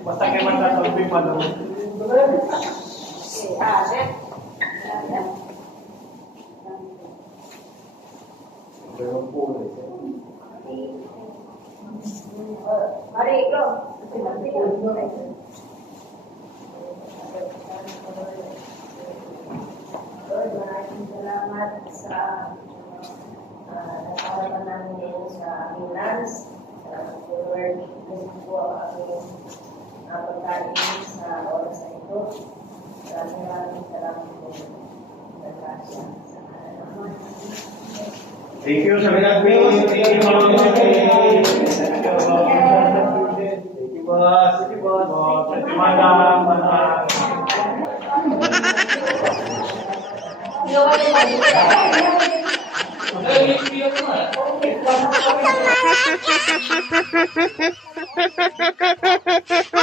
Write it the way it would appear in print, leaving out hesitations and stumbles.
Basta kayo magsasabi pa doon. Net. Mari, go. Lord, maraming salamat sa nakaraman namin ngayon sa aming lunch. Salamat po, Lord. Bless po ang aming pagkain sa oras na ito. Maraming salamat po. Nagkasya sa halaman. Thank you sa pinag-views. Thank you, boss. Thank you, boss. Thank you, madam. Ha ha ha ha ha!